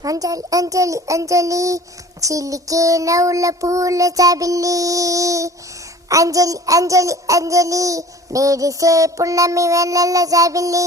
అంజలి అంజలి అంజలి చిలికే నవ్వుల పూల చాబిల్లి అంజలి అంజలి అంజలి మెరిసే పున్నమి వెన్నెల చాబిల్లి.